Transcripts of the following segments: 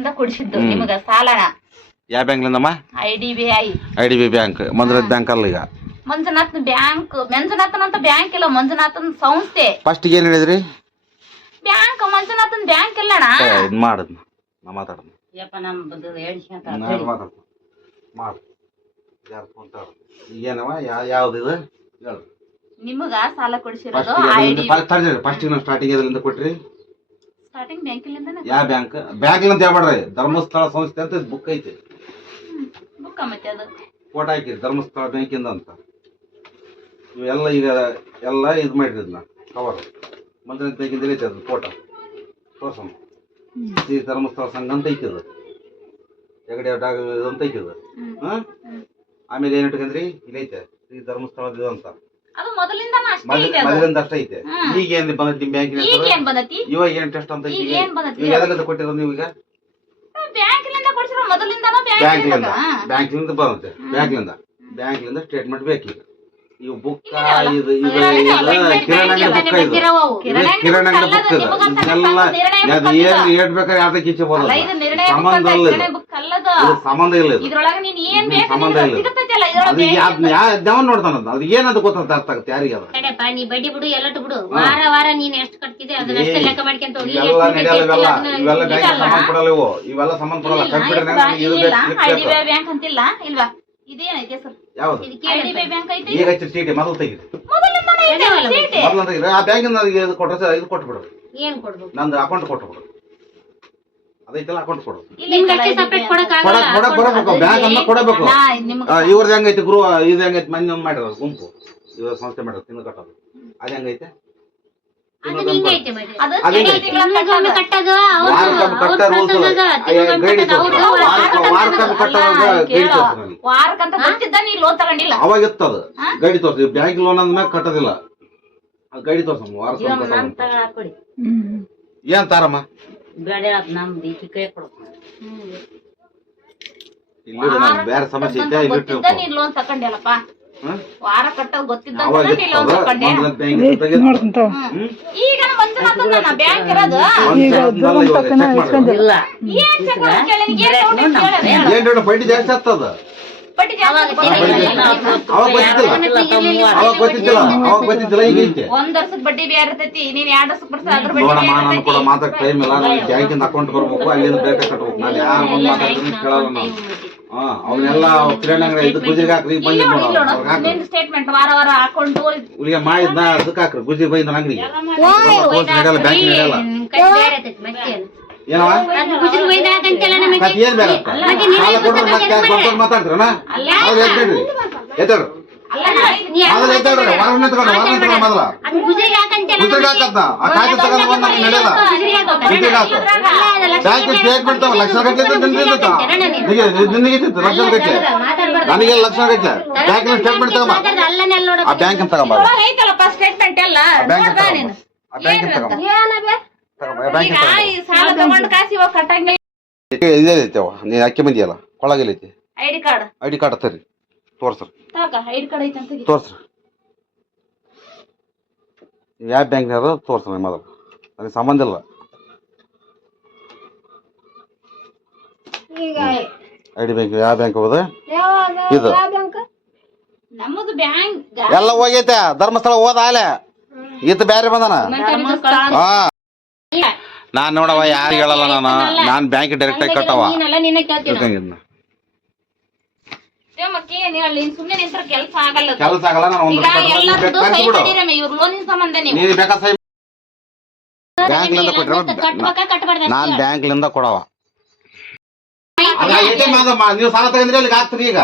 ಬ್ಯಾಂಕ್ಲಿಂದ ಕೊಡಿಸಿದ್ದು. ನಿಮಗ ಸಾಲನ. ಯಾವ ಬ್ಯಾಂಕ್ಲಿಂದಮ್ಮ? I D B I. I D B bank Manjunath bank ಅಲ್ಲ ಈಗ ಮಂಜುನಾಥ್ ಬ್ಯಾಂಕ್ ಮಂಜುನಾಥನ್ ಅಂತ ಬ್ಯಾಂಕ್ ಇಲ್ಲ ಮಂಜುನಾಥನ್ ಸಂಸ್ಥೆ. ಫಸ್ಟ್ ಏನು ಹೇಳಿದ್ರಿ? ಬ್ಯಾಂಕ್ ಮಂಜುನಾಥನ್ ಬ್ಯಾಂಕ್ ಇಲ್ಲಣ್ಣ. ಇದು ಮಾಡದ್ ನಾ ಮಾತಾಡೋದು ಯಪ್ಪ ಮಾತಾಡ್ತೀನಿ. ಮಾಡು. ಯಾರು ಫೋನ್ ತಗೊಳ್ಳಿ. ಈಗೇನವ ಯಾವ ಯಾವ್ದು ಇದು ಹೇಳು. ನಿಮಗ ಸಾಲ ಕೊಡಿಸಿರೋದು ಐ ಡಿ ಫಸ್ಟ್ ಸ್ಟಾರ್ಟಿಂಗ್ ಇದರಿಂದ ಕೊಟ್ರಿ. ಸ್ಟಾರ್ಟಿಂಗ್ ಯಾವ ಬ್ಯಾಂಕ್ ಬ್ಯಾಂಕ್ ಅಂತ ಹೇಳ್ಬೇಡ್ರಿ ಧರ್ಮಸ್ಥಳ ಸಂಸ್ಥೆ ಅಂತ ಬುಕ್ ಐತಿ. ಬುಕ್ಕ ಮತ್ತೆ ಅದು. ಫೋಟೋ ಹಾಕಿ ಧರ್ಮಸ್ಥಳ ಬ್ಯಾಂಕಿಂದ ಅಂತ. ಇವೆಲ್ಲ ಈಗ ಎಲ್ಲ ಇದು ಮಾಡಿರಿ ಇದನ್ನ ಕವರ್ ಮಂತ್ರಿ ಬ್ಯಾಂಕಿಂದ ಐತೆ ಅದು ಫೋಟೋ ತೋರ್ಸಮ್ಮ. ಶ್ರೀ ಧರ್ಮಸ್ಥಳ ಸಂಘ ಅಂತ ಐತಿ ಅದು. ಹೆಗಡೆ ಅಂತ ಐತಿ ಅದು. ಹಾ? ಆಮೇಲೆ ಏನ್ ಇಟ್ಕೊಂಡ್ರಿ? ಇಲ್ಲಿ ಐತೆ ಶ್ರೀ ಧರ್ಮಸ್ಥಳದ ಇದು ಅಂತ. ಅದು ಮೊದಲಿಂದ ಅಷ್ಟೇ ಇದೆ ಅದು. ಮೊದಲಿಂದ ಅಷ್ಟೇ ಐತೆ ಹ್ಮ್. ಈಗ ಏನು ಬಂದೈತಿ ನಿಮ್ ಬ್ಯಾಂಕಿನ ಈಗ ಏನ್ ಬಂದತಿ? ಇವಾಗ ಏನು ಟೆಸ್ಟ್ ಅಂತ ಈಗ ಏನ್ ಬಂದತಿ? ನೀವು ಈಗ? ಬ್ಯಾಂಕಿಲಿಂದ ಕೊಡಿಸಿರೋ ಮೊದಲಿಂದನೂ ಬ್ಯಾಂಕ್ಲಿಂದ ಬ್ಯಾಂಕ್ ಬ್ಯಾಂಕ್ಲಿಂದ ಬರುತ್ತೆ. ಬ್ಯಾಂಕ್ಲಿಂದ ಬ್ಯಾಂಕ್ಲಿಂದ ಸ್ಟೇಟ್ಮೆಂಟ್ ಬೇಕೀಗ. ಇವು ಬುಕ್. ಇದು ಇದು ಇದ್ರಲ್ಲಿ ಇದು ಎಲ್ಲ ಕಿರಾಣಿ ಬ್ಯಾಂಕ್ ಬುಕ್ ಇದು ಇದು. ಕಿರಾಣಿ ಅಂಗಡಿ ಬುಕ್ ಇದು ಇದೆಲ್ಲ ಅದು ಏನು ಹೇಳ್ಬೇಕಾದ್ರೆ ಬೇಕಾದ್ರೆ ಯಾವ್ದಕ್ಕೆ ಈಚೆ ಅಲ್ಲ ಇದು ನಿರ್ಣಯ ಸಂಬಂಧ ಇಲ್ಲ ಇದು. ಬುಕ್ ಅಲ್ಲದು? ಸಂಬಂಧ ಇಲ್ಲ ಇದು. ಇದ್ರೊಳಗ ನೀನ್ ಏನ್ ಬೇಕು ಸಂಬಂಧ ಇಲ್ಲ. ಸಿಗುತ್ತೈತಲ್ಲ ಅದು ಇದ್ರೊಳಗೆ ಯಾವ್ದು ಯಾವ ನೋಡ್ತಾನ ಅದು? ಅದು ಏನದು ಗೊತ್ತಾಗ್ತ ಅರ್ಥ ಆಗುತ್ತೆ? ಯಾರಿಗೆ ಅದು? ಕಡೆಪ್ಪ ನೀ ಬಡ್ಡಿ ಬಿಡು ಎಲ್ಲಟ್ಟು ಬಿಡು. ವಾರ ವಾರ ನೀನ್ ಎಷ್ಟು ಕಟ್ತಿದ್ದೆ ಅದನ್ನ ಅಷ್ಟೇ ಲೆಕ್ಕ ಮಾಡ್ಕೊಂತ ಹೋಗಿ. ಇವೆಲ್ಲ ನಡೆಯಲ್ಲ ಇವೆಲ್ಲ. ಅದನ್ನ ಇವೆಲ್ಲ ಬ್ಯಾಂಕ್ ಇದಲ್ಲ. ಸಂಬಂಧ ಪಡಲ್ಲ ಇವು. ಇವೆಲ್ಲ ಸಂಬಂಧ ಪಡಲ್ಲ ಕಂಪ್ಯೂಟರ್ ಇದು ಇಲ್ಲ ಬೇಕು ಐ ಡಿ ಬೇಕು. ಬ್ಯಾಂಕ್ ಅಂತಿಲ್ಲ ಇಲ್ವಾ? ಇದೇನೈತೆ ಸರ್? ಯಾವ್ದು? ಇದು ಐ ಡಿ ಕೇಳಿ ಬ್ಯಾಂಕ್ ಐತಿ? ಈಗ ಹಚ್ಚಿ ಚೀಟಿ ಮೊದಲು ತೆಗೀರಿ ಮೊದಲಿಂದನೇ ಐತೆ ಅದೇವಲ್ಲ ಚೀಟಿ. ಮೊದಲು ತೆಗೀರಿ ಆ ಬ್ಯಾಂಕಿಂದ ಇದು ಕೊಟ್ಟರೆ ಇದು ಕೊಟ್ಬಿಡು. ಏನ್ ಕೊಡ್ಬೇಕು? ನಂದು ಅಕೌಂಟ್ ಕೊಟ್ಬಿಡು. ಅದೈತಲ್ಲ ಅಕೌಂಟ್ ಕೊಡು. ಕೊಡಕ್ ಕೊಡಕ್ ಬರಬೇಕು ಬ್ಯಾಂಕ್ ಅನ್ನ ಕೊಡಬೇಕು. ಆ, ಇವ್ರದ್ದು ಹೆಂಗೈತಿ ಗುರು ಇದು ಹೆಂಗೈತಿ ಮಂದಿ ಒಂದು ಮಾಡಿರೋದು ಗುಂಪು. ಇವ್ರ ಸಂಸ್ಥೆ ಮಾಡಿರೋದು ತಿಂಗಳು ಕಟ್ಟೋದು. ಅದು ಹೆಂಗೈತೆ? ಅವಾಗ ಇತ್ತದು. ಗೈಡಿ ತೋರಿಸಿ ಬ್ಯಾಂಕ್ ಲೋನ್ ಅಂದ್ಮೇಲೆ ಕಟ್ಟೋದಿಲ್ಲ. ಆ ಗೈಡಿ ತೋರ್ಸಮ್ಮ ವಾರ ಏನ್ ತಾರಮ್ಮ? ಬೇಡ ನಮ್ದು ಈ ಕೈ ಕೊಡು ಇಲ್ಲಿ ಬೇರೆ ಸಮಸ್ಯೆ ಐತೆ ಇಲ್ಲಿ ಗೊತ್ತಿದ್ದ ನೀನ್ ಲೋನ್ ತಗೊಂಡಿಲ್ಲಪ್ಪ ಹ್ಮ್? ವಾರ ಕಟ್ಟೋ ಗೊತ್ತಿದ್ದ ಅವಾಗ ನೀ ಲೋನ್ ಹ್ಮ್? ಈಗ ನನ್ನ ಬ್ಯಾಂಕ್ ಇರೋದು? ಒಂದ್ ಇವಾಗ. ಇಲ್ಲ. ಏನ್ ಚೆಕ್ ಮಾಡಿ ಕೇಳಿ ನಿನಗೆ ಏನ್ doubt ಐತಿ ಕೇಳು, ಹೇಳು. ಏನ್ ಹೇಳು, ಬಡ್ಡಿ ಜಾಸ್ತಿ ಆಗ್ತದ. ಒಂದ್ ವರ್ಷದ ಬಡ್ಡಿ ಬೇರೆ ಇರ್ತೈತಿ ನೀನ್ ಎರಡ್ ವರ್ಷಕ್ಕೆ ಬಿಡ್ಸ ಅದ್ರ ಬಡ್ಡಿ ನೋಡಮ್ಮ ಬೇರೆ ನಾನು ಕೂಡ ಮಾತಾಡ್ ಟೈಮ್ ಇಲ್ಲ. ಬ್ಯಾಂಕಿಂದ ಅಕೌಂಟ್ ಬರ್ಬೇಕು. ಅಲ್ಲಿಂದ ಬೇಕಾ ಕಟ್ಬೇಕು. ನಾನು ಯಾರು ಒಂದು ಮಾತಾಡ್ತೀನಿ ಕೇಳಲ್ಲ ಅವನ್ನೆಲ್ಲ ಇದು ಗುಜಿಗೆ ಹಾಕ್ರಿ ಸ್ಟೇಟ್ಮೆಂಟ್ ವಾರ ವಾರ ಉಳಿಗೆ ಮಾಡಿದ್ನ ಅದಕ್ಕೆ ಹಾಕ್ರಿ. ಗುಜಿ ಬೈದ ಅಂಗಡಿಗೆ ಬ್ಯಾಂಕ್ ಏನು? ಬೇಡ? ಸಾಲ ಕೊಟ್ರೆ ಮತ್ತೆ ಯಾಕೆ ಬಂದವ್ರು ಮಾತಾಡ್ತಾರಣ ಅವ್ರು ಎದ್ದೇಳ್ರಿ ಎದ್ದೇಳ್ರಿ ಮೊದಲು ಎದ್ದೇಳ್ರಿ ಹೊರ ನಿಂತ್ಕೊಂಡು ಹೊರ ನಿಂತ್ಕೊಂಡು ಮೊದಲ. ಗುಜರಿಗೆ ಹಾಕದ್ನ? ಆ ಕಾಯ್ದೆ ತಗೊಂಡು ಬಂದ ನಡೆಯಲ್ಲ? ಗುಜರಿಗೆ ಹಾಕು ಬ್ಯಾಂಕ್ ಸ್ಟೇಟ್ಮೆಂಟ್ ತಗೋ ಲಕ್ಷ ಗಟ್ಟಲೆ ಇದ್ದಿತ್ತು ಲಕ್ಷ ಗಟ್ಟಲೆ ನನಗೆ ಲಕ್ಷ ಗಟ್ಟಲೆ ಬ್ಯಾಂಕಿನ ಸ್ಟೇಟ್ಮೆಂಟ್ ತಗೊಂಬ. ಅಲ್ಲನೇ ನೋಡ ಆ ಬ್ಯಾಂಕಿನ ತಗೊಂಬ. ಸ್ಟೇಟ್ಮೆಂಟ್ ಎಲ್ಲ. ಆ ಬ್ಯಾಂಕಿನ ನೋಡ್ಬಾ ತಗೊಂಬ. ನೀನು. ಆ ಬ್ಯಾಂಕಿನ ತಗೊಂಬ. ತಗೊಂಡ್ ಕಾಸಿ ಇವಾಗ ಕಟ್ಟಂಗಿಲ್ಲ ಅವ ನೀನು ಅಕ್ಕಿ ಬಂದಿಯಲ್ಲ? ಕೊಳಗಿಲ್ಲ ಐತಿ. I D card. ID card ತರ್ರಿ ತೋರ್ಸ್ರಿ. ತಾಕ ಐಡಿ ಕಾರ್ಡ್ ಐತೆ ಅಂತ ತೋರ್ಸ್ರಿ. ಯಾವ ಬ್ಯಾಂಕ್ನಾಗ ತೋರ್ಸ್ರಿ ಮೊದಲು. ನನಗೆ ಸಂಬಂಧ ಇಲ್ಲ. ಐ ಡಿ ಬ್ಯಾಂಕ್ ಯಾವ ಬ್ಯಾಂಕ್ ಹೋದ ಇದು. ನಮ್ಮದು ಬ್ಯಾಂಕ್. ಎಲ್ಲ ಹೋಗೈತೆ. ಧರ್ಮಸ್ಥಳ ಹೋದ ಆಲೆ. ಈತ ಬ್ಯಾರೆ ಬಂದನ? ಹಾ. ನಾನ್ ನೋಡವ ಯಾರು ಹೇಳಲ್ಲ ನಾನು ನಾನ್. ಬ್ಯಾಂಕ್ ಡೈರೆಕ್ಟ್ ಆಗಿ ಕಟ್ಟವ ನೀನಲ್ಲ ನಿನ್ನ ಕೇಳ್ತೀನಿ. ಕೆಲಸ ಆಗಲ್ಲ. ಕೆಲಸ ಆಗಲ್ಲ ನಾನು ಒಂದು ಈಗ ಎಲ್ಲರದು ಸೈ ಬಿಡು ಇವ್ರ ಲೋನಿನ ಸಂಬಂಧ ನೀವು. ಬೇಕಾ ಕೊಟ್ಟಿರೋ ಕಟ್ಬೇಕಾ ಕಟ್ಬಾರ್ದ ನಾನ್ ಬ್ಯಾಂಕ್ಲಿಂದ ಕೊಡವ ನೀವು ಸಾಲ ತಗೊಂಡ್ರಿ ಅಲ್ಲಿಗೆ ಆಗ್ತೀರಿ ಈಗ?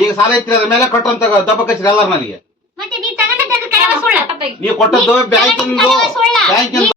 ಈಗ ಸಾಲ ಐತ್ರಿ ಅದ್ರ ಮೇಲೆ ಕಟ್ಟಂತ ದಪ್ಪ ಕಚ್ಚಿರಿ ಎಲ್ಲಾರು ನನಗೆ ನೀವು ಕೊಟ್ಟದ್ದು ಬ್ಯಾಂಕಿಂದು ಬ್ಯಾಂಕಿಂದ